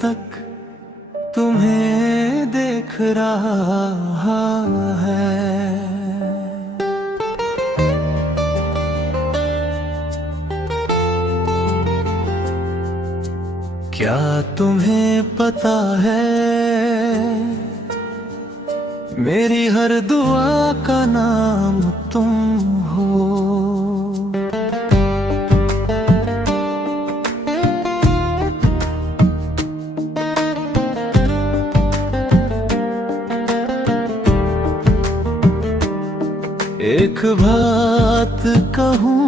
तक तुम्हें देख रहा है। क्या तुम्हें पता है मेरी हर दुआ का नाम तुम हो। एक बात कहूँ,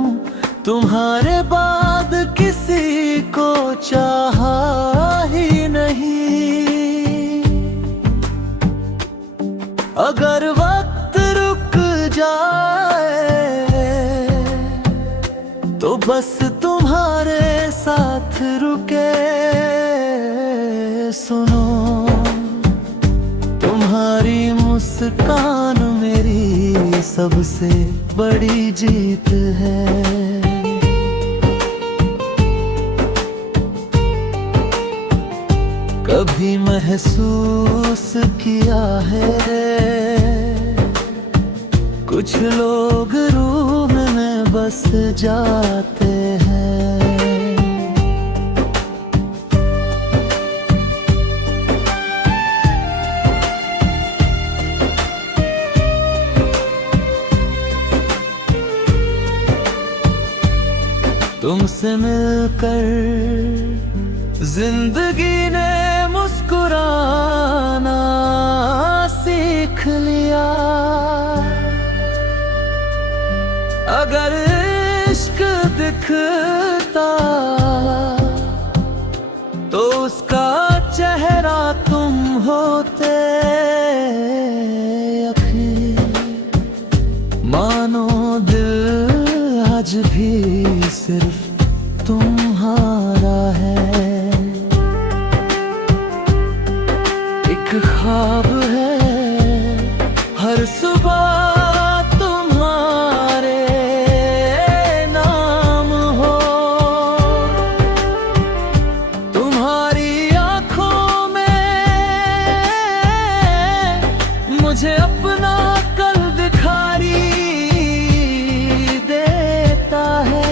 तुम्हारे बाद किसी को चाहा ही नहीं। अगर वक्त रुक जाए तो बस तुम्हारे साथ रुके। सुनो, तुम्हारी मुस्कान मेरी सबसे बड़ी जीत है। कभी महसूस किया है कुछ लोग रूह में बस जाते हैं। तुमसे मिलकर जिंदगी ने मुस्कुराना सीख लिया। अगर इश्क दिखता तो उसका चेहरा तुम होते। मानो दिल आज भी सिर्फ तुम्हारा है। एक ख्वाब है हर सुबह तुम्हारे नाम हो। तुम्हारी आंखों में मुझे अपना कल दिखाई देता है।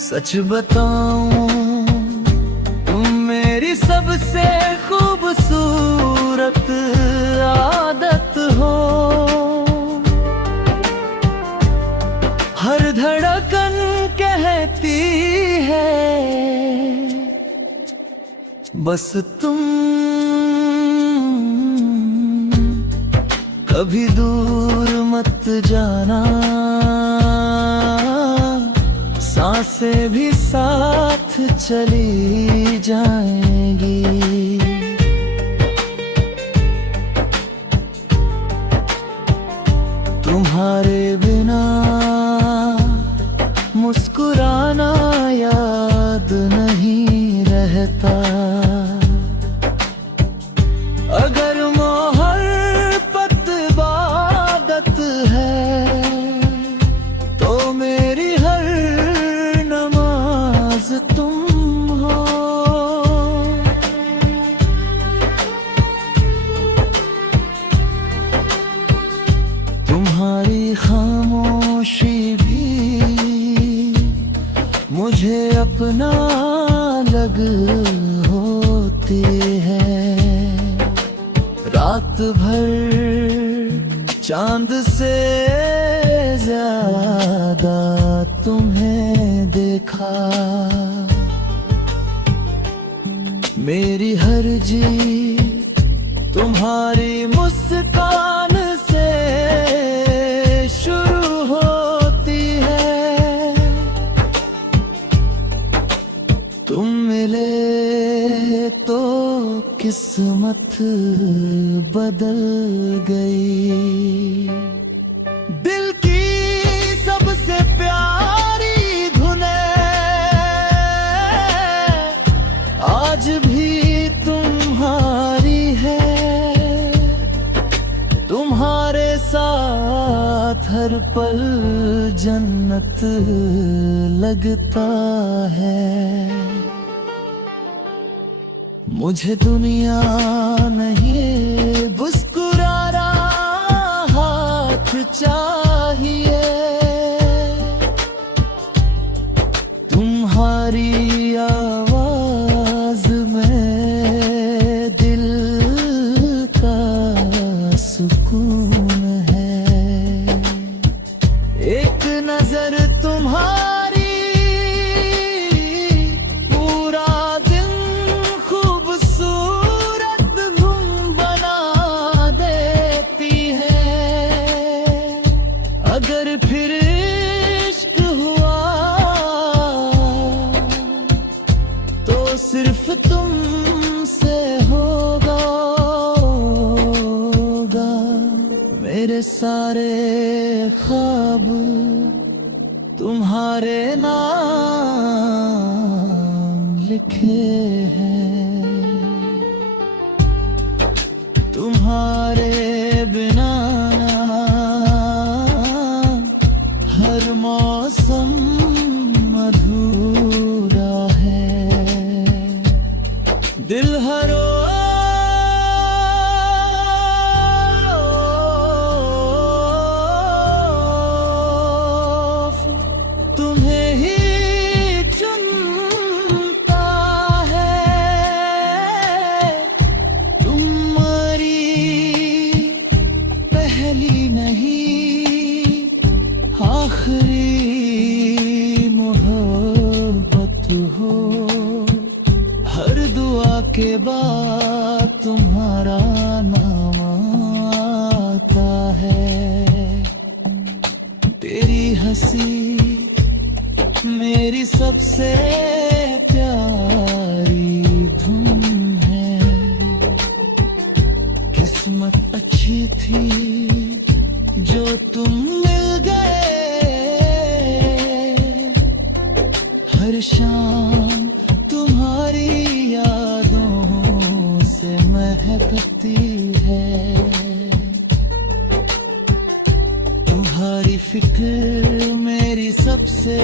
सच बताऊं, सबसे खूबसूरत आदत हो। हर धड़कन कहती है बस तुम। कभी दूर मत जाना, सांसें भी साथ चली जाएंगी। तुम्हारे बिना मुस्कुराना याद नहीं रहता। अगर मोहब्बत इबादत है तो मेरी हर नमाज तुम हो। तुम्हारी खामोशी भी मुझे अपना लग होती है। रात भर चांद से ज्यादा तुम्हें देखा। मेरी हर जीत तुम्हारी मुस्कान से शुरू होती है। तुम मिले तो किस्मत बदल गई। दिल की सबसे प्यारी धुनें आज भी तुम्हारी है। तुम्हारे साथ हर पल जन्नत लगता है। मुझे दुनिया नहीं मुस्कुराना हाथ चाहिए। तुम्हारी आवाज में दिल का सुकून है। एक नजर तुम्हारी पूरा दिन खूबसूरत धुन बना देती है। अगर फिर इश्क हुआ तो सिर्फ तुमसे होगा। मेरे सारे ख्वाब तुम्हारे नाम लिखे हैं। तुम्हारे बिना हर मौसम अधूरा है। दिल हर तुम्हें ही चुनता है। तुम्हारी पहली नहीं आखिरी मोहब्बत हो। हर दुआ के बाद तुम्हारा नाम आता है। तेरी हंसी मेरी सबसे प्यारी धुन है। किस्मत अच्छी थी जो तुम मिल गए। हर शाम तुम्हारी यादों से महकती है। तुम्हारी फिक्र मेरी सबसे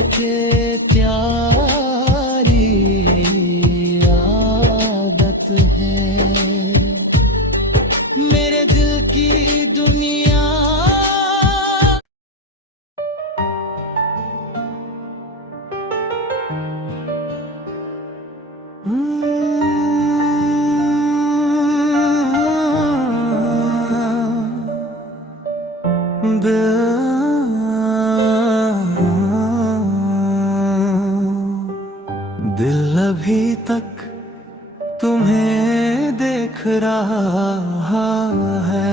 प्यारी आदत है। मेरे दिल की दुनिया दिल अभी तक तुम्हें देख रहा है।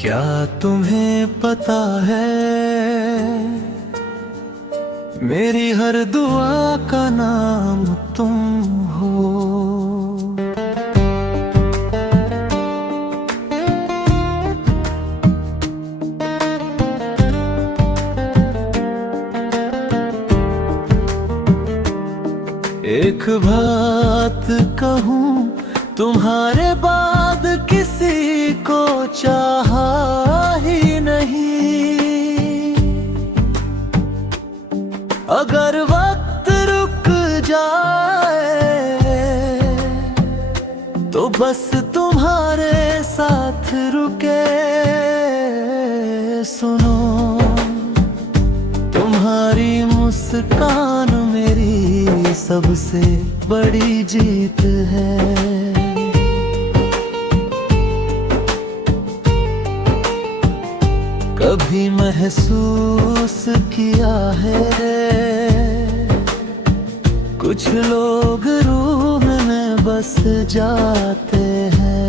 क्या तुम्हें पता है मेरी हर दुआ का नाम तुम हो। एक बात कहूँ तुम्हारे बाद किसी को चाहा ही नहीं। अगर वक्त रुक जाए तो बस तुम्हारे साथ रुके। सुनो तुम्हारी मुस्कान मेरी सबसे बड़ी जीत है। कभी महसूस किया है कुछ लोग रूह में बस जाते हैं।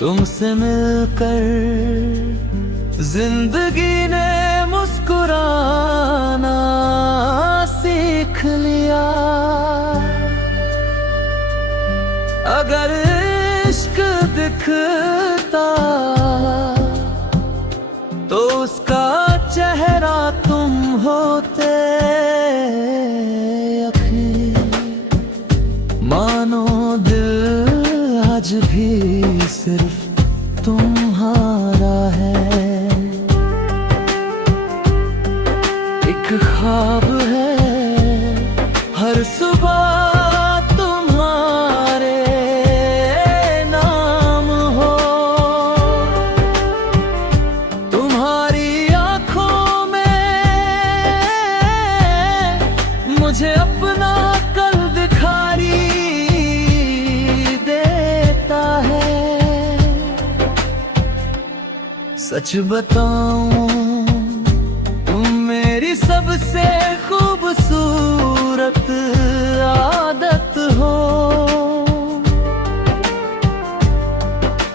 तुमसे मिलकर जिंदगी ने मुस्कुराना सीख लिया। अगर इश्क दिखता तो उसका चेहरा तुम होते आखिर, मानो दिल आज भी सिर्फ तुम्हारा है। एक ख्वाब है हर सुबह तुम्हारे नाम हो, तुम्हारी आंखों में मुझे अपना कल दिखाई देता है। सच बताऊं मेरी सबसे खूबसूरत आदत हो,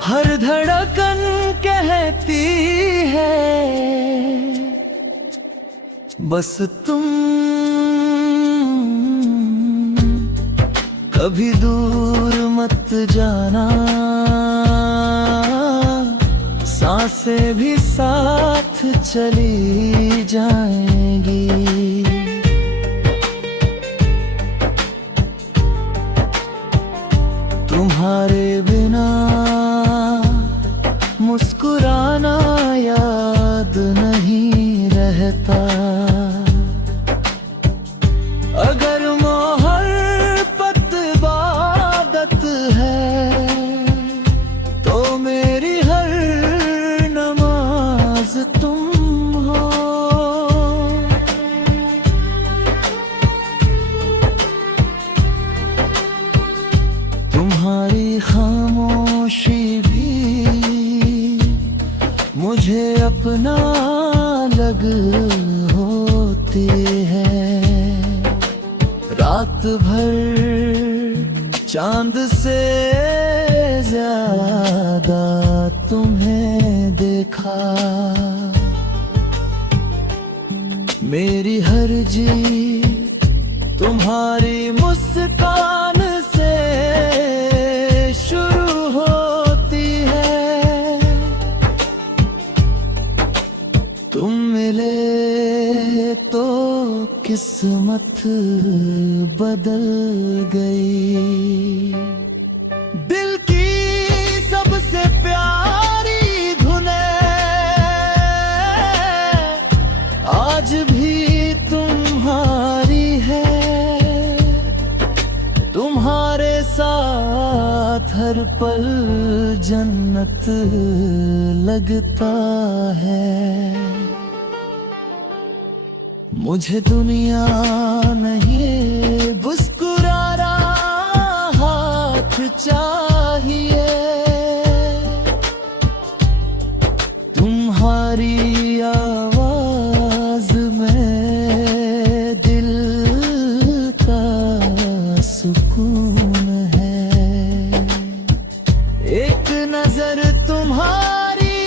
हर धड़कन कहती है बस तुम कभी दूर मत जाना, सांसें भी साथ चली जाएंगी। तुम्हारे बिना मुस्कुराना याद नहीं रहता। अगर मोहब्बत इबादत है तो मेरी हर नमाज तुम हो। तुम्हारी खामोशी भी मुझे अपना लग होती है। रात भर चांद से ज्यादा तुम्हें देखा, मेरी हर जीत तुम्हारी मुस्कान से शुरू होती है। तुम मिले तो किस्मत बदल गई। दिल की सबसे प्यारी धुनें आज भी तुम्हारी है। तुम्हारे साथ हर पल जन्नत लगता है। मुझे दुनिया नहीं मुस्कुराना हाथ चाहिए। तुम्हारी आवाज में दिल का सुकून है। एक नजर तुम्हारी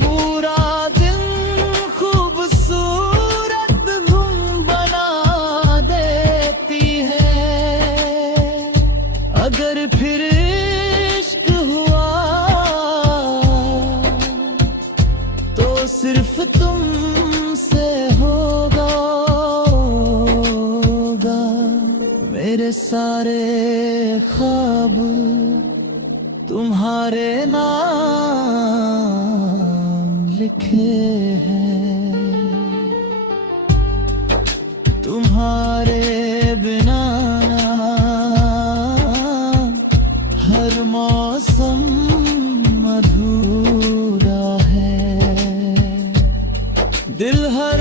पूरा दिन खूबसूरत धुन बना देती है। अगर फिर इश्क हुआ तो सिर्फ तुमसे होगा। मेरे सारे ख्वाब तुम्हारे नाम लिखे हैं। तुम्हारे बिना हर मौसम अधूरा है। दिल हर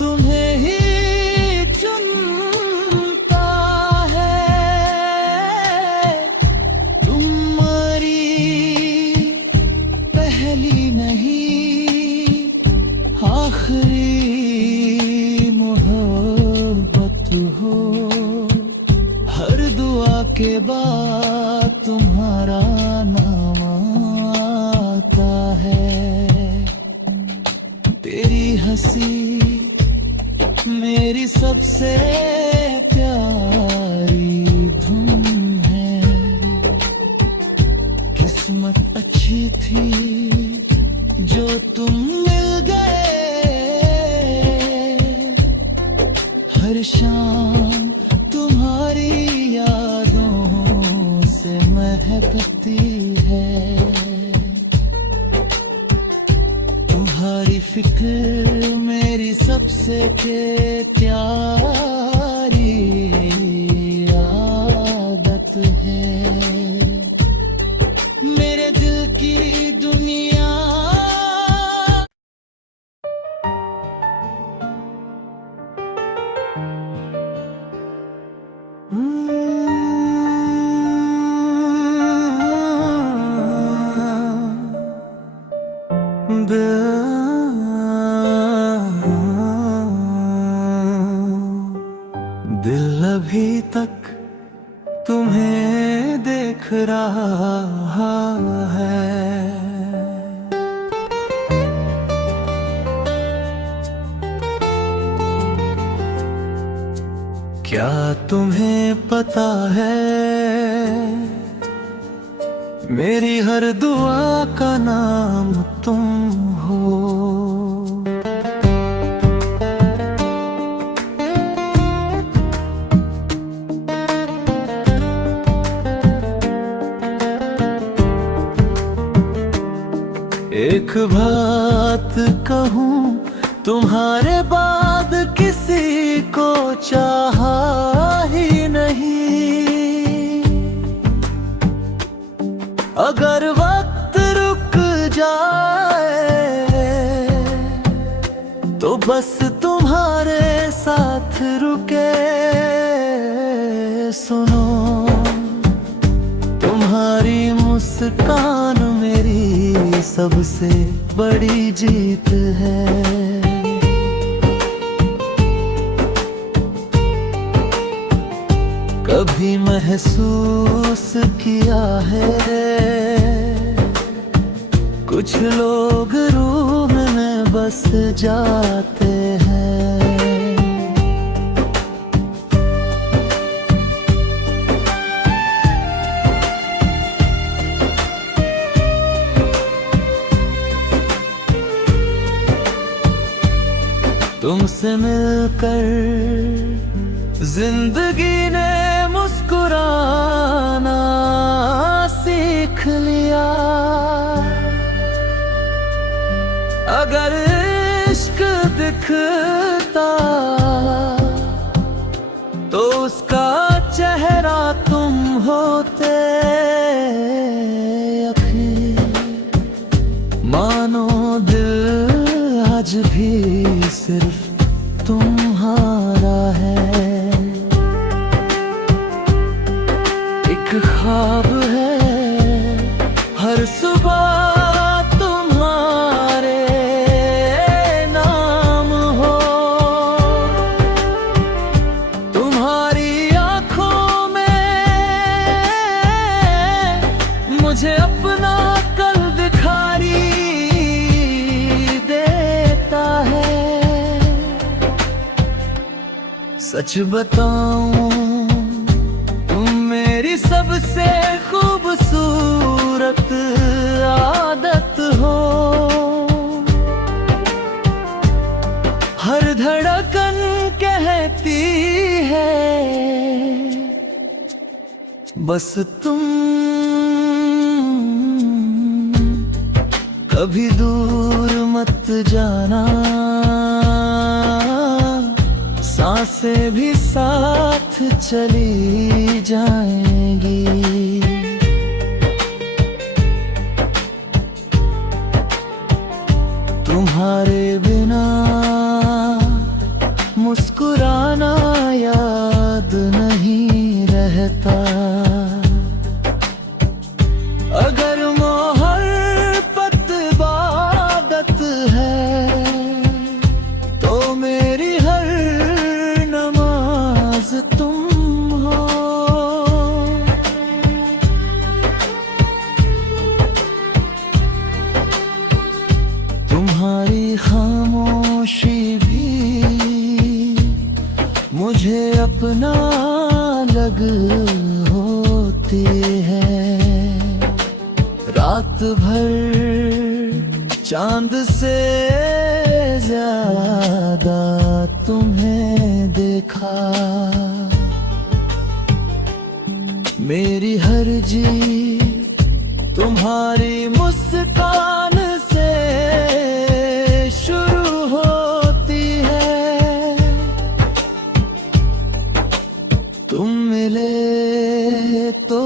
तुम्हें ही चुनता है। तुम्हारी पहली नहीं आखिरी मोहब्बत हो। हर दुआ के बाद तुम्हारा नाम आता है। तेरी हंसी मेरी सबसे प्यारी धुन तुम मिल गए। हर शाम तुम्हारी यादों से महकती है। तुम्हारी फिक्र मेरी सबसे प्यारी आदत है। मेरे दिल की दुनिया दिल अभी तक तुम्हें देख रहा है। क्या तुम्हें पता है मेरी हर दुआ का नाम तुम हो। एक बात कहूँ, तुम्हारे बाद किसी को चाहा ही नहीं। अगर वक्त रुक जाए तो बस तुम्हारे साथ रुके। सुनो, तुम्हारी मुस्कान मेरी सबसे बड़ी जीत है। कभी महसूस किया है कुछ लोग रूह में बस जाते हैं। तुमसे मिलकर जिंदगी ने मुस्कुराना सीख लिया। अगर इश्क दिखता तो उसका चेहरा तुम होते। मानो दिल आज भी सिर्फ तुम्हारा है। एक ख्वाब है हर सुबह तुम्हारे नाम हो। तुम्हारी आंखों में मुझे अपना कल दिखाई देता है। सच बताऊं, तुम मेरी सबसे खूबसूरत आदत हो। हर धड़कन कहती है बस तुम। कभी दूर मत जाना, सांसें भी साथ चली जाएंगी। तुम्हारे बिना मुस्कुराना याद नहीं रहता। अगर मोहब्बत इबादत है तो मेरी हर नमाज तुम हो। तुम्हारी खामोशी भी मुझे अपना लग होती है। रात भर चांद से ज्यादा तुम्हें देखा, मेरी हर जी तुम्हारी मुस्कान से शुरू होती है। तुम मिले तो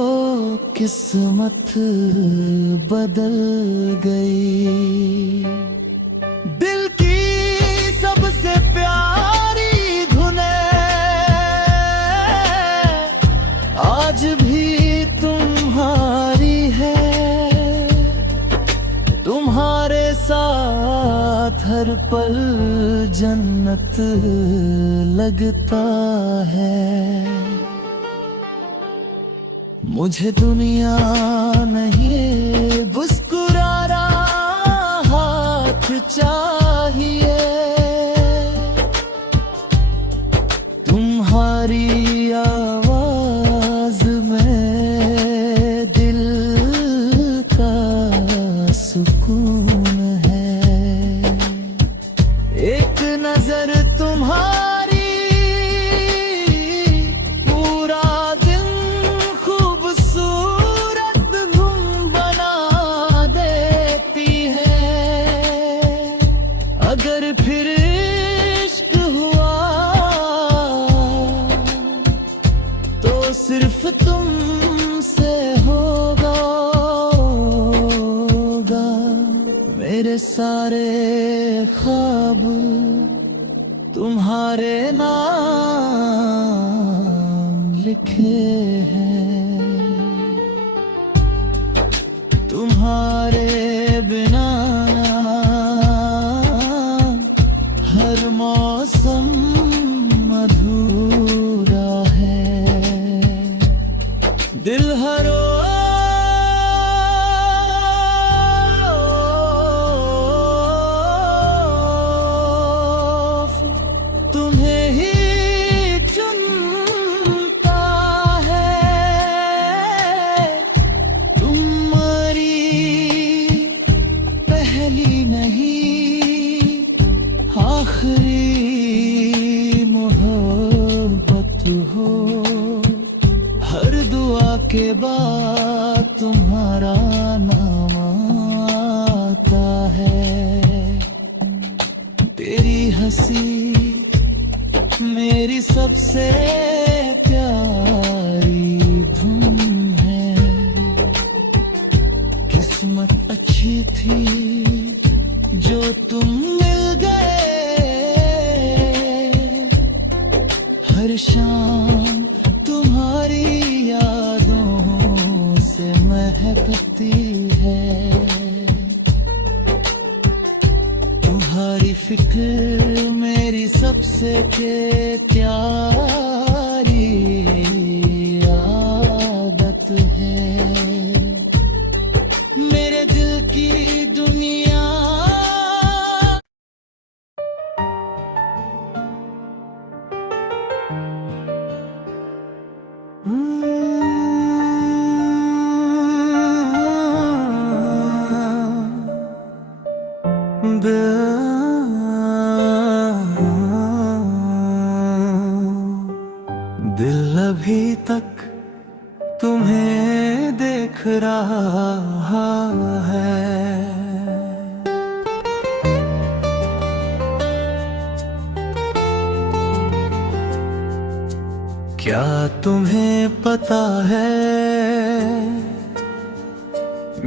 किस्मत बदल गई। दिल की सबसे प्यारी धुनें आज भी तुम्हारी है। तुम्हारे साथ हर पल जन्नत लगता है। मुझे दुनिया नहीं मुस्कुराना हाथ चाहिए। तुम्हारी आवाज में दिल का सुकून है। एक नजर तुम्हारी अगर फिर इश्क हुआ तो सिर्फ तुमसे होगा। मेरे सारे ख्वाब तुम्हारे नाम लिखे हैं। तुम्हारे बिना हर मौसम अधूरा है। दिल हर रोज तुम्हें ही चुनता है। तुम्हारी पहली नहीं आखिरी मोहब्बत हो। हर दुआ के बाद तुम्हारा नाम आता है। तेरी हंसी मेरी सबसे प्यारी धुन है। किस्मत अच्छी थी जो तुम मिल गए। हर शाम तुम्हारी यादों से महकती है। तुम्हारी फिक्र मेरी सबसे प्यारी आदत है। मेरे दिल की दुनिया दिल अभी तक तुम्हें देख रहा है। क्या तुम्हें पता है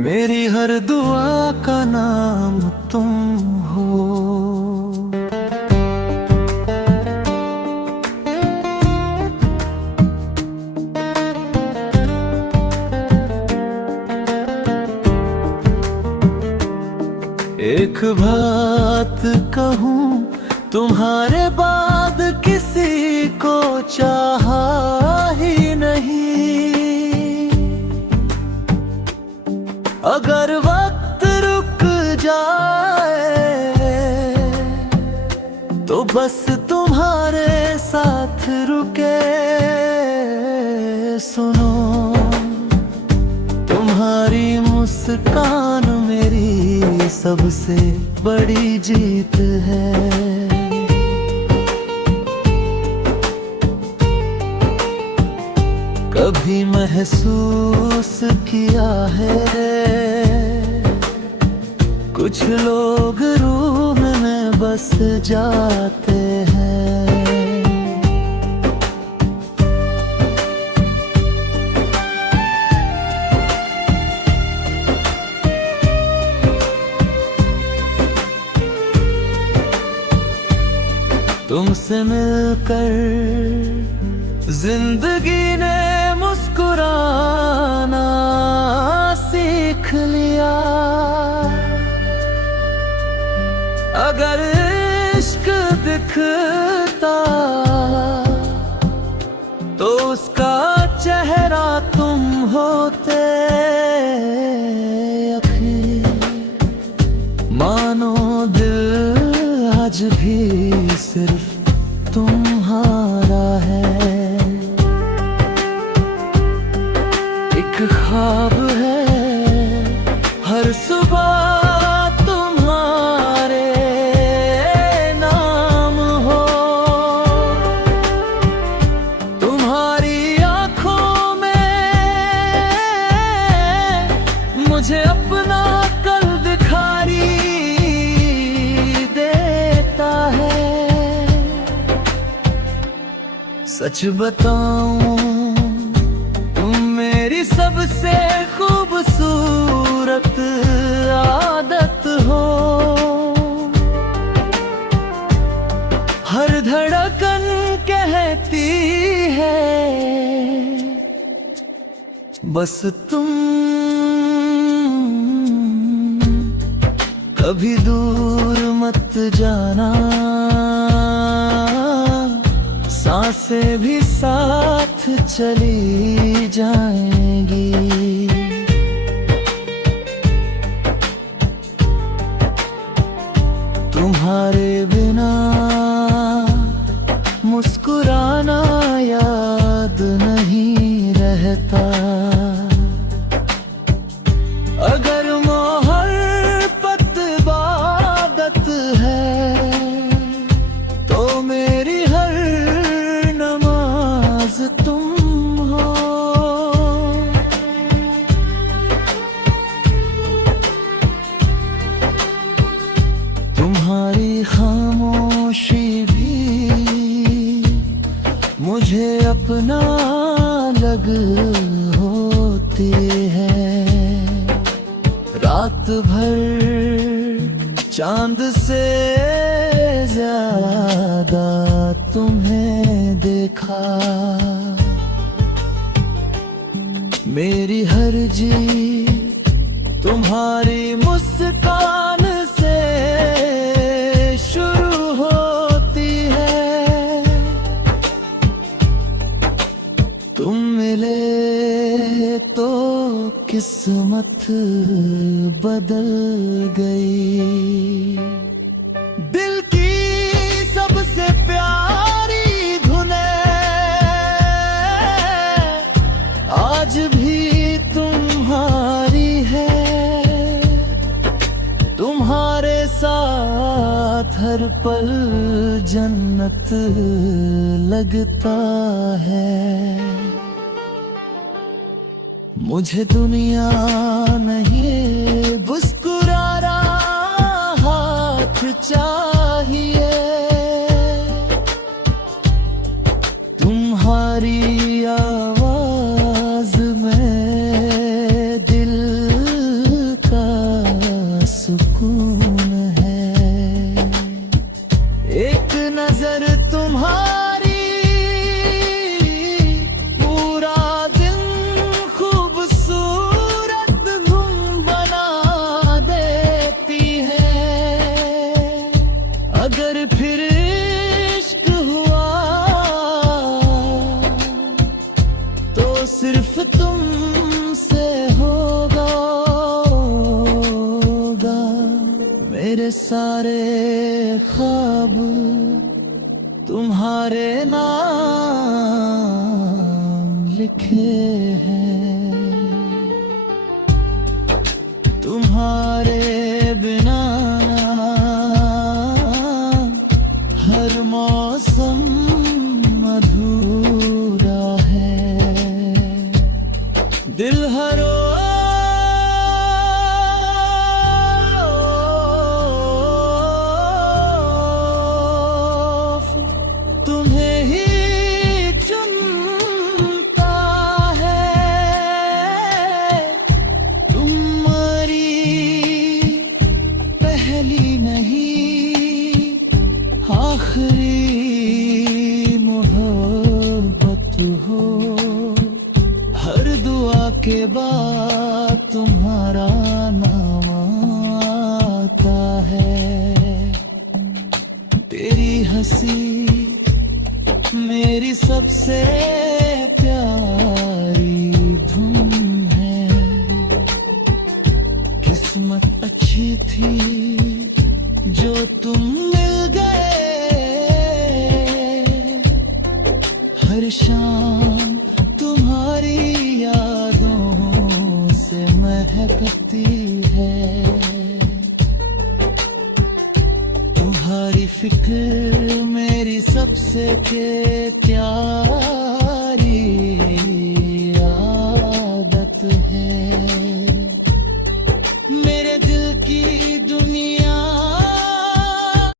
मेरी हर दुआ का नाम तुम हो। एक बात कहूँ तुम्हारे बाद किसी को चाहा ही नहीं। अगर वक्त रुक जाए तो बस तुम्हारे साथ रुके। सुनो तुम्हारी मुस्कान मेरी सबसे बड़ी जीत है। कभी महसूस किया है कुछ लोग रूम में बस जाते हैं। तुमसे मिलकर जिंदगी ने मुस्कुराना सीख लिया। अगर इश्क दिखता तो उसका चेहरा तुम होते। मानो दिल आज भी सिर्फ तुम्हारा है। एक ख्वाब है हर सुबह तुम्हारे नाम हो। तुम्हारी आंखों में मुझे अपना कल दिखाई देता है। सच बताऊं तुम मेरी सबसे खूबसूरत आदत हो। हर धड़कन कहती है बस तुम। कभी दूर मत जाना, सांसें भी साथ चली जाएंगी। तुम्हारे बिना मुस्कुराना याद नहीं रहता। अगर मोहब्बत इबादत है तो मेरी हर नमाज तुम हो। तुम्हारी खामोशी भी मुझे अपना लग होती है। रात भर चांद से ज्यादा तुम्हें देखा। मेरी हर जीत तुम्हारी मुस्कान से शुरू होती है। तुम मिले तो किस्मत बदल गई। दिल की सबसे प्यारी धुनें आज भी तुम्हारी है। तुम्हारे साथ हर पल जन्नत लगता है। मुझे दुनिया नहीं मुस्कुराना हाथ चाहिए। तुम्हारी आवाज में दिल का सुकून है। एक नजर तुम्हारी पूरा दिन खूबसूरत गुम बना देती है। अगर फिर इश्क हुआ तो सिर्फ तुमसे होगा। मेरे सारे ख्वाब तुम्हारे नाम लिखे हैं। तुम्हारे बिना के बाद तुम्हारा नाम आता है। तेरी हंसी मेरी सबसे प्यारी धुन है। किस्मत अच्छी थी जो तुम मिल गए। हर शाम तुम्हारी यादों से महकती है। तुम्हारी फिक्र मेरी सबसे प्यारी